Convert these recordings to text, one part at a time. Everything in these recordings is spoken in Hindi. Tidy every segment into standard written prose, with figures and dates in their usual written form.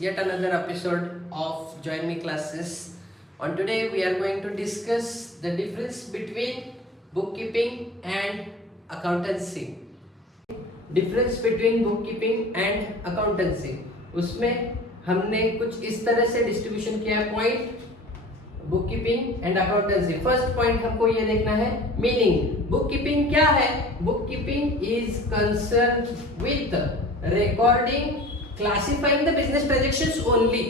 yet another episode of Join Me Classes. On today we are going to discuss the difference between bookkeeping and accountancy. Difference between bookkeeping and accountancy. उसमें हमने कुछ इस तरह से डिस्ट्रीब्यूशन किया है point bookkeeping and accountancy. First point हमको ये देखना है मीनिंग. बुककीपिंग क्या है? Bookkeeping is concern with recording classifying the business transactions only.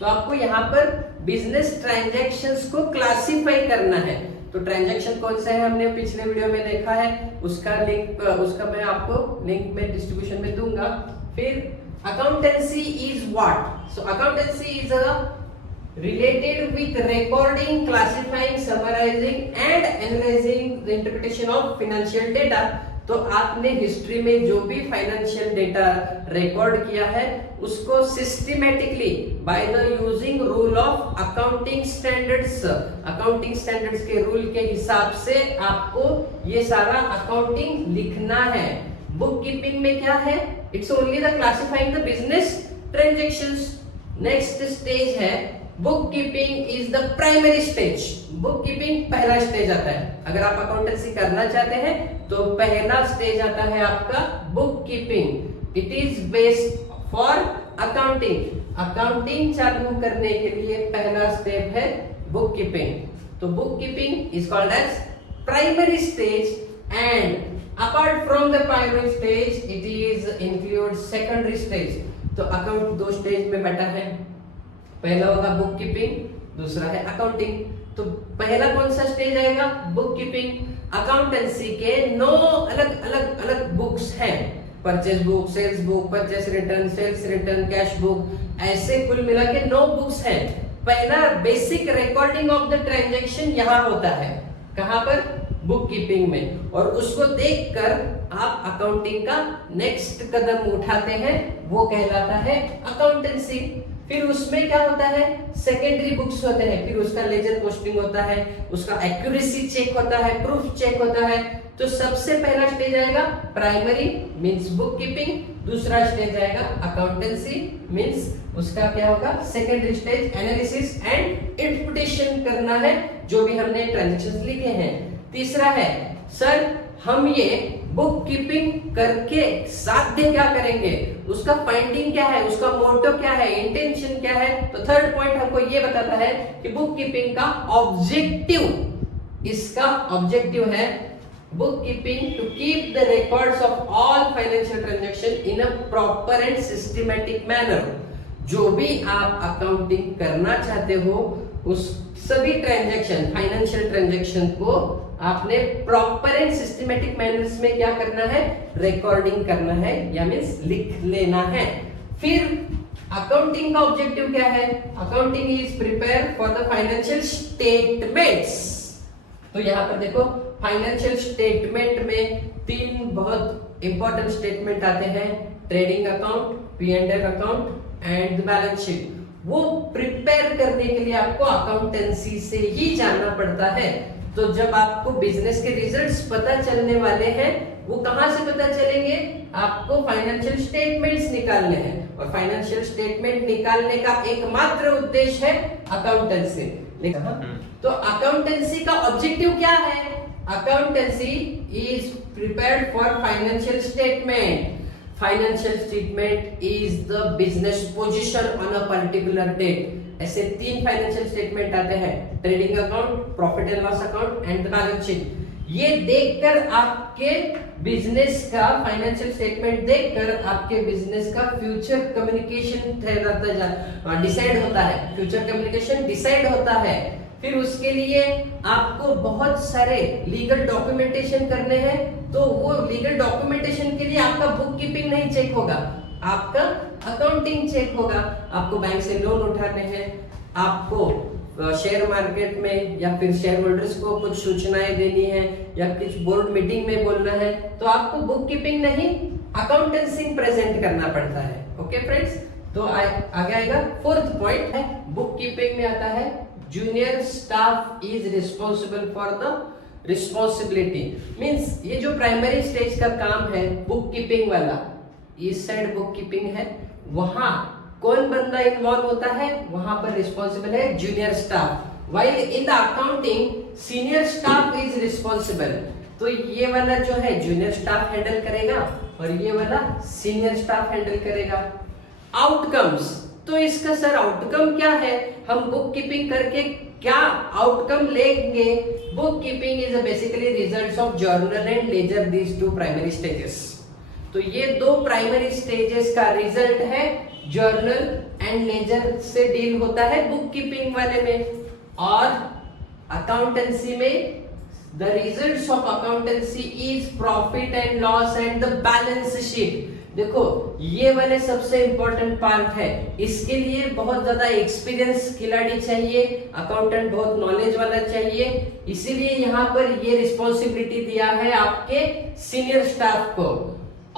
तो आपको यहाँ पर बिजनेस ट्रांजैक्शंस को क्लासिफाई करना है. तो ट्रांजैक्शन कौन सा है हमने पिछले वीडियो में देखा है, उसका लिंक उसका मैं आपको लिंक में डिस्ट्रीब्यूशन में दूंगा. फिर accountancy is what? So accountancy is a related with recording, classifying, summarizing and analyzing the interpretation of financial data. तो आपने हिस्ट्री में जो भी फाइनेंशियल डेटा रिकॉर्ड किया है उसको systematically by the using rule of accounting standards, accounting standards के रूल के हिसाब से आपको ये सारा अकाउंटिंग लिखना है. बुक कीपिंग में क्या है? It's only the classifying the business transactions. Next stage है book keeping is the primary stage. Book keeping पहला स्टेज आता है. अगर आप अकाउंटेंसी करना चाहते हैं तो पहला स्टेज आता है आपका bookkeeping. It is based for accounting. Accounting चालू करने के लिए पहला स्टेप है बुक कीपिंग. तो book keeping is called as primary stage and apart from the primary stage it is include secondary stage. तो अकाउंट दो स्टेज में बैठा है. पहला होगा बुक कीपिंग, दूसरा है अकाउंटिंग. तो पहला कौन सा स्टेज आएगा? Book keeping. अकाउंटेंसी के 9 अलग बुक्स हैं. Purchase book, sales book, purchase return, sales return, cash book, ऐसे कुल मिला के 9 बुक्स हैं. पहला basic recording of the transaction यहाँ होता है. कहाँ पर? बुक कीपिंग में. और उसको देखकर आप अकाउंटिंग का नेक्स्ट कदम उठाते हैं, वो कहलाता है अकाउंटेंसी. फिर उसमें क्या होता है? सेकेंडरी बुक्स होते हैं. फिर उसका लेजर पोस्टिंग होता है, उसका एक्यूरेसी चेक होता है, प्रूफ चेक होता है. तो सबसे पहला स्टेज आएगा प्राइमरी मींस बुक कीपिंग. दूसरा स्टेज आएगा अकाउंटेंसी मींस उसका क्या होगा? Secondary stage analysis and interpretation करना है जो भी हमने ट्रांजैक्शंस लिखे हैं. तीसरा है सर हम ये बुक कीपिंग करके साध्य क्या करेंगे, उसका फाइंडिंग क्या है, उसका मोटो क्या है, इंटेंशन क्या है. तो थर्ड पॉइंट हमको ये बताता है कि बुक कीपिंग का ऑब्जेक्टिव, इसका ऑब्जेक्टिव है book keeping to keep the records of all financial transaction in a proper and systematic manner. जो भी आप अकाउंटिंग करना चाहते हो उस सभी ट्रांजैक्शन, फाइनेंशियल ट्रांजैक्शन को आपने प्रॉपर एंड सिस्टमैटिक मैनर्स में क्या करना है? रिकॉर्डिंग करना है या मींस लिख लेना है. फिर अकाउंटिंग का ऑब्जेक्टिव क्या है? Accounting is prepare for the financial statements. तो यहाँ पर देखो फाइनेंशियल स्टेटमेंट में 3 बहुत इंपॉर्टेंट स्टेटमेंट आते हैं. Trading account, P&L account and the balance sheet. वो प्रिपेयर करने के लिए आपको अकाउंटेंसी से ही जाना पड़ता है. तो जब आपको बिजनेस के रिजल्ट्स पता चलने वाले हैं, वो कहां से पता चलेंगे? आपको फाइनेंशियल स्टेटमेंट्स निकालने हैं और फाइनेंशियल स्टेटमेंट निकालने का एकमात्र उद्देश्य है अकाउंटेंसी. तो अकाउंटेंसी का ऑब्जेक्टिव क्या है? Accountancy is prepared for financial statement. Financial statement is the business position on a particular date. ऐसे 3 फाइनेंशियल स्टेटमेंट आते हैं. Trading account, profit and loss account and the balance sheet. ये देखकर आपके बिजनेस का फाइनेंशियल स्टेटमेंट देखकर आपके बिजनेस का फ्यूचर कम्युनिकेशन डिसाइड होता है. फ्यूचर कम्युनिकेशन डिसाइड होता है. फिर उसके लिए आपको बहुत सारे लीगल डॉक्यूमेंटेशन करने हैं. तो वो लीगल डॉक्यूमेंटेशन के लिए आपका बुक कीपिंग नहीं चेक होगा, आपका अकाउंटिंग चेक होगा. आपको बैंक से लोन उठाने हैं, आपको शेयर मार्केट में या फिर शेयर होल्डर्स को कुछ सूचनाएं देनी है या कुछ बोर्ड मीटिंग में बोलना है, तो आपको बुक कीपिंग नहीं अकाउंटेंसी प्रेजेंट करना पड़ता है. ओके फ्रेंड्स, तो आगे आएगा फोर्थ पॉइंट है बुक कीपिंग में आता है junior staff is responsible for the responsibility. Means ये जो प्राइमरी स्टेज का काम है बुक कीपिंग वाला, इस साइड बुक कीपिंग है, वहां कौन बंदा इन्वॉल्व होता है, वहां पर रिस्पॉन्सिबल है junior staff, while in the accounting senior staff is responsible। तो ये वाला जो है जूनियर स्टाफ हैंडल करेगा और ये वाला सीनियर स्टाफ हैंडल करेगा। आउटकम्स, तो इसका सर आउटकम क्या है, हम बुक कीपिंग करके क्या आउटकम लेंगे। Book keeping is basically results of journal and ledger, these two primary stages. तो ये दो प्राइमरी स्टेजेस का रिजल्ट है, जर्नल एंड लेजर से डील होता है बुक कीपिंग वाले में। और अकाउंटेंसी में the results of accountancy is profit and loss and the balance sheet. देखो ये वाले सबसे इंपॉर्टेंट पार्ट है, इसके लिए बहुत ज्यादा एक्सपीरियंस खिलाड़ी चाहिए, अकाउंटेंट बहुत नॉलेज वाला चाहिए, इसीलिए यहाँ पर ये रिस्पॉन्सिबिलिटी दिया है आपके सीनियर स्टाफ को।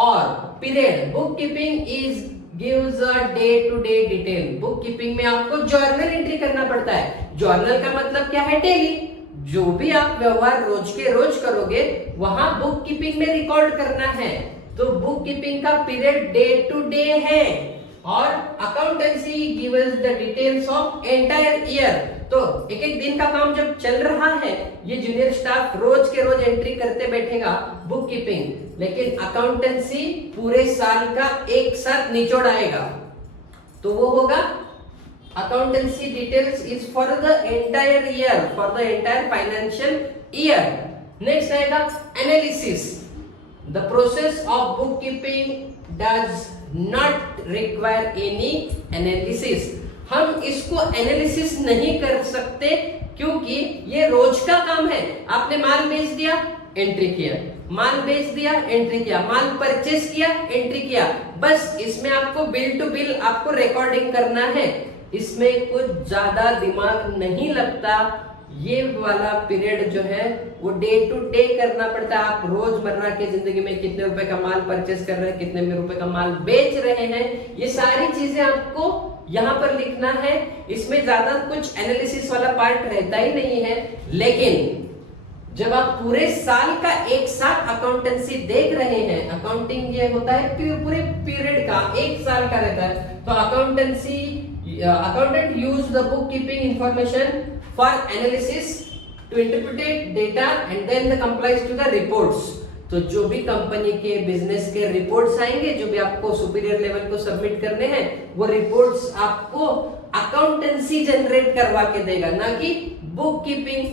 और period, book keeping is gives a day to day detail। Book keeping में आपको जर्नल एंट्री करना पड़ता है। जर्नल का मतलब क्या है, डेली जो भी आप व्यवहार रोज के रोज करोगे वहां बुक कीपिंग में रिकॉर्ड करना है। तो बुक कीपिंग का पीरियड डे टू डे है। और accountancy gives the details of entire year. तो एक एक दिन का काम जब चल रहा है, ये जूनियर स्टाफ रोज के रोज एंट्री करते बैठेगा बुक कीपिंग, लेकिन अकाउंटेंसी पूरे साल का एक साथ निचोड़ आएगा। तो वो होगा accountancy details is for the entire year, for the entire financial year. Next आएगा analysis. The process of book keeping does not require any analysis. हम इसको एनालिसिस नहीं कर सकते क्योंकि ये रोज का काम है। आपने माल बेच दिया, एंट्री किया, माल बेच दिया, एंट्री किया, माल परचेस किया, एंट्री किया, बस इसमें आपको बिल टू बिल आपको रिकॉर्डिंग करना है। इसमें कुछ ज्यादा दिमाग नहीं लगता। ये वाला पीरियड जो है वो डे टू डे करना पड़ता है। आप रोजमर्रा के जिंदगी में कितने रुपए का माल परचेस कर रहे हैं, कितने में रुपए का माल बेच रहे हैं, ये सारी चीजें आपको यहाँ पर लिखना है। इसमें ज्यादा कुछ एनालिसिस वाला पार्ट रहता ही नहीं है। लेकिन जब आप पूरे साल का एक साथ अकाउंटेंसी देख रहे हैं, अकाउंटिंग ये होता है पूरे पीरियड का, एक साल का रहता है, तो accountant use the book keeping information for analysis to interpret data and then the complies to the reports। तो जो भी कंपनी के बिजनेस के रिपोर्ट्स आएंगे, जो भी आपको सुपीरियर लेवल को सबमिट करने हैं, वो रिपोर्ट्स आपको अकाउंटेंसी जनरेट करवा के देगा, ना कि book keeping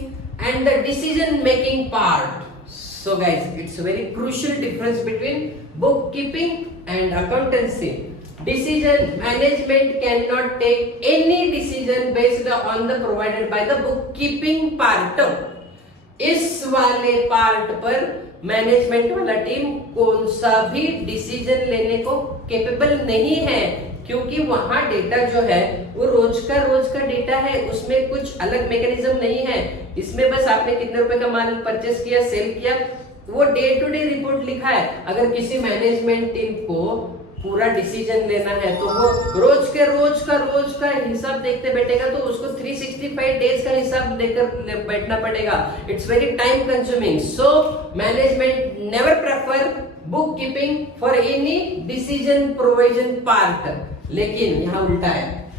and the decision making part. So guys, it's very crucial difference between book keeping and accountancy. Decision management cannot take any decision based on the provided by the bookkeeping part। इस वाले पार्ट पर मैनेजमेंट वाला टीम कौन सा भी डिसीजन लेने को कैपेबल नहीं है, क्योंकि वहां डेटा जो है वो रोज का डेटा है, उसमें कुछ अलग मैकेनिज्म नहीं है। इसमें बस आपने कितने रुपए का माल परचेस किया, सेल किया, वो डे टू डे रिपोर्ट लिखा है। अगर किसी मैनेजमेंट टीम को पूरा डिसीजन लेना है तो वो रोज का हिसाब देखते बैठेगा, तो उसको 365 डेज का हिसाब देकर बैठना पड़ेगा। It's very time consuming. So management never prefer bookkeeping for any decision provision part. लेकिन यहाँ उल्टा है,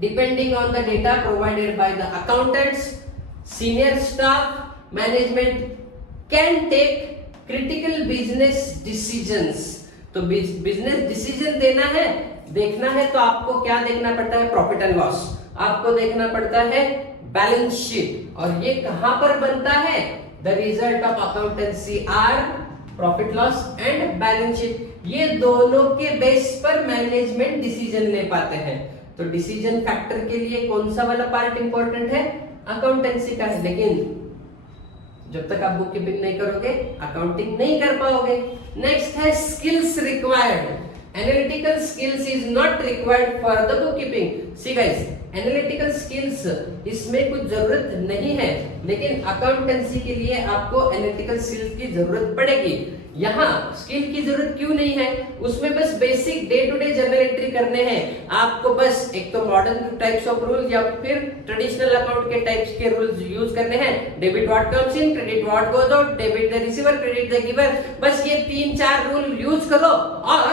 depending on the data provided by the accountants, senior staff, management can take critical business decisions. तो बिजनेस डिसीजन देना है, देखना है, तो आपको क्या देखना पड़ता है, प्रॉफिट एंड लॉस, आपको देखना पड़ता है बैलेंस शीट। और ये कहां पर बनता है, the result of accountancy are profit loss and balance sheet. ये दोनों के बेस पर मैनेजमेंट डिसीजन ले पाते हैं। तो डिसीजन फैक्टर के लिए कौन सा वाला पार्ट इंपॉर्टेंट है, अकाउंटेंसी का है। लेकिन जब तक आप बुक कीपिंग नहीं करोगे, अकाउंटिंग नहीं कर पाओगे। नेक्स्ट है skills required. Analytical skills is not required for the book keeping. See guys, analytical skills इसमें कुछ जरूरत नहीं है, लेकिन अकाउंटेंसी के लिए आपको एनालिटिकल स्किल्स की जरूरत पड़ेगी। यहाँ स्किल की जरूरत क्यों नहीं है, उसमें बस basic day to day journal entry करने हैं। आपको बस एक तो मॉडर्न टाइप्स ऑफ रूल या फिर ट्रेडिशनल अकाउंट के टाइप्स के रूल्स यूज करने हैं। Debit what comes in, credit what goes out, debit the receiver, credit the giver, बस ये 3-4 रूल यूज करो और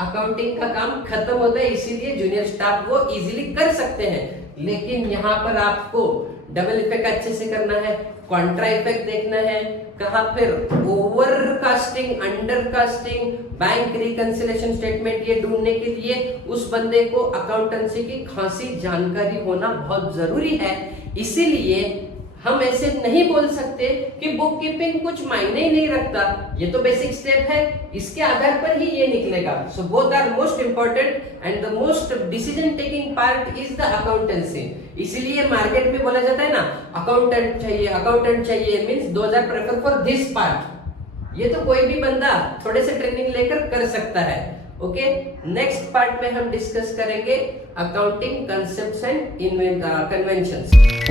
अकाउंटिंग का काम खत्म होता है, इसीलिए जूनियर स्टाफ वो इजीली कर सकते हैं। लेकिन यहाँ पर आपको डबल इफेक्ट अच्छे से करना है, कॉन्ट्रा इफेक्ट देखना है, कहाँ फिर over casting, under casting, bank reconciliation statement, ये ढूंढने के लिए उस बंदे को अकाउंटेंसी की खासी जानकारी होना बहुत जरूरी है। इसीलिए हम ऐसे नहीं बोल सकते कि बुक कीपिंग कुछ मायने ही नहीं रखता, ये तो बेसिक स्टेप है, इसके आधार पर ही ये निकलेगा। So both are most important and the most decision taking part is the accountancy. इसीलिए मार्केट में बोला जाता है ना, अकाउंटेंट चाहिए means those are prefer for this part. ये तो कोई भी बंदा थोड़े से ट्रेनिंग लेकर कर सकता है। ओके, नेक्स्ट पार्ट में हम डिस्कस करेंगे अकाउंटिंग कंसेप्ट्स एंड कन्वेंशंस।